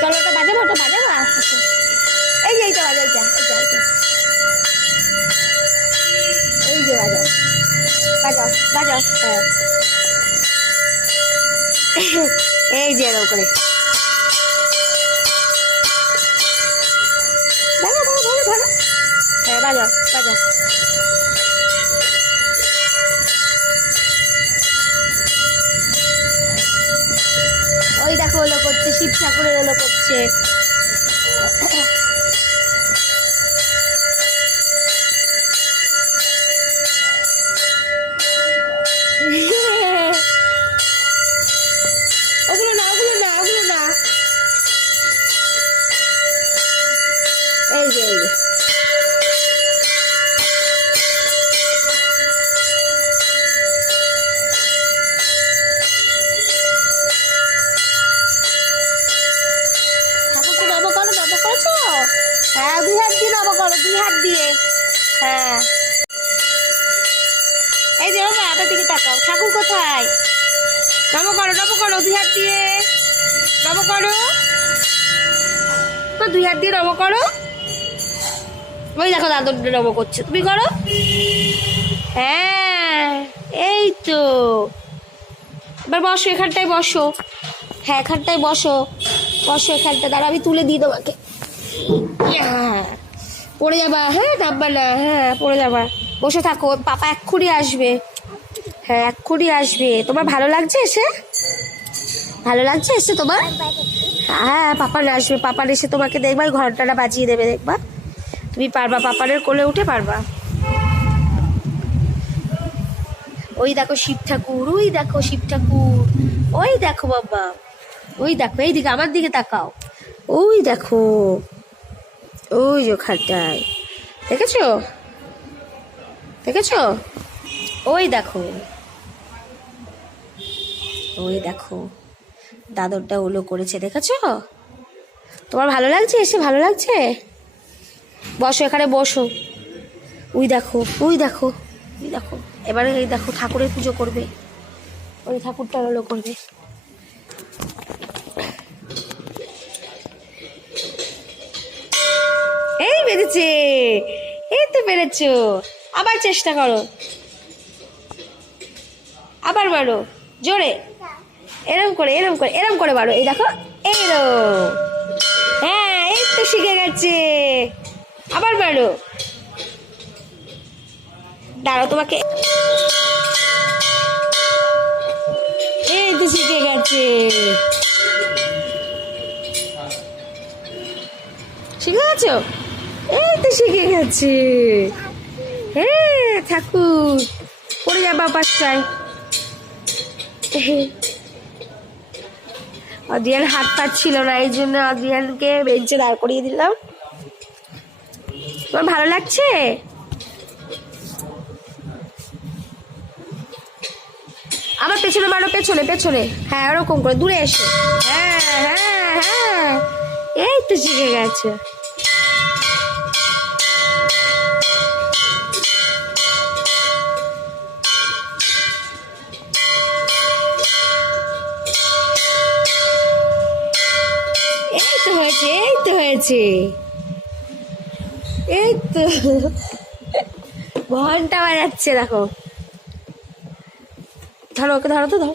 চলো, ওটা বাজাবো ওটা বাজাবো। এই যে, এইটা বাজা এইটা এইটা এইটা। এই যে বাজাও। বাজাও বাজাও হ্যাঁ। এই যে এরকম করে। ধরো ধরো ধরো। হ্যাঁ বাজাও বাজাও। শিব ঠাকুরের ওলো করছে। এই যে এই যে। করো দুই হাত দিয়ে। হ্যাঁ। এই যে বাবা আপনার দিকে তাকাও। ঠাকুর কোথায়? নম করো নম করো দুই হাত দিয়ে। নম করো। তো দুই হাত দিয়ে নম করো। ওই দেখো দাদুর নম করছে। তুমি করো। হ্যাঁ এই তো। এবার বসো এখানটায় বসো। হ্যাঁ এখানটায় বসো। বসো এখানটা। দাঁড়া আমি তুলে দিই তোমাকে। ইয়া, পড়ে যাবা হ্যাঁ নামবা না হ্যাঁ পড়ে যাবা। বসে থাকো, পাপা এক্ষুনি আসবে। হ্যাঁ এক্ষুনি আসবে। তোমার ভালো লাগছে এসে? ভালো লাগছে এসে তোমার? হ্যাঁ পাপার আসবে পাপার এসে তোমাকে দেখবা, ঘন্টাটা বাজিয়ে দেবে, দেখবা। তুমি পারবা পাপারের কোলে উঠে পারবা। ওই দেখো শিব ঠাকুর, ওই দেখো শিব ঠাকুর, ওই দেখো বাবা, ওই দেখো এই দিকে আমার দিকে তাকাও। ওই দেখো। ওই যে ওখানটায় দেখেছ? দেখেছ? ওই দেখো। ওই দেখো। দাদরটা ওলো করেছে, দেখেছ? তোমার ভালো লাগছে? এসে ভালো লাগছে? বসো, এখানে বসো। ওই দেখো ওই দেখো ওই দেখো। এবারে এই দেখো, ঠাকুরের পুজো করবে। ওই ঠাকুরটা ওলো করবে। এই এই তো পেরেছ। আবার চেষ্টা করো। আবার মারো জোরে। এরম করে এরম করে এরম করে মারো এই দেখো এরো হ্যাঁ এই তো শিখে গেছে। আবার মারো দাঁড়াও, তোমাকে এই তো শিখে গেছে। শিখে গেছো? এই তো শিখে গেছে। হ্যাঁ ঠাকুর, পড়ে যাবা পাঁচটায় অদিয়ান হাত পাচ্ছিল না, এই জন্য অদিয়ানকে বেঞ্চে দাঁড় করিয়ে দিলাম। তোমার ভালো লাগছে? আবার পেছনে মারো, পেছনে পেছনে। হ্যাঁ ওরকম করে, দূরে এসো। হ্যাঁ হ্যাঁ হ্যাঁ। এই তো শিখে গেছে এই তো হয়েছে, এই তো হয়েছে। এই তো। ঘণ্টা বাজাচ্ছে, দেখো। ধরো ওকে, ধরো তো, ধরো।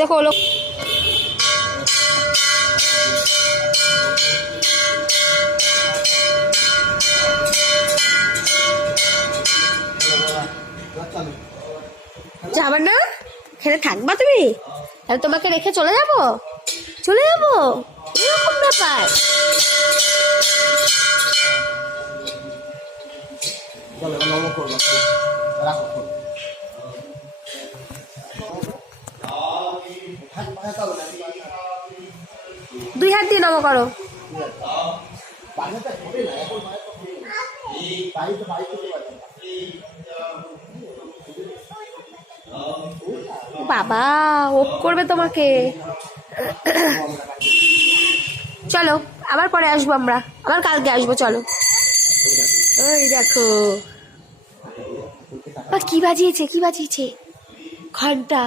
দেখো, ওলো যাবার না? এখানে থাকবা তুমি? তাহলে তোমাকে রেখে চলে যাব? চলে যাব? এরকম ব্যাপার। দুই হাত দিয়ে নম করো। বাবা ওক করবে তোমাকে। চলো, আবার পরে আসব আমরা। আবার কালকে আসব, চলো। ওই দেখো। কি বাজিয়েছে কি বাজিয়েছে? ঘণ্টা।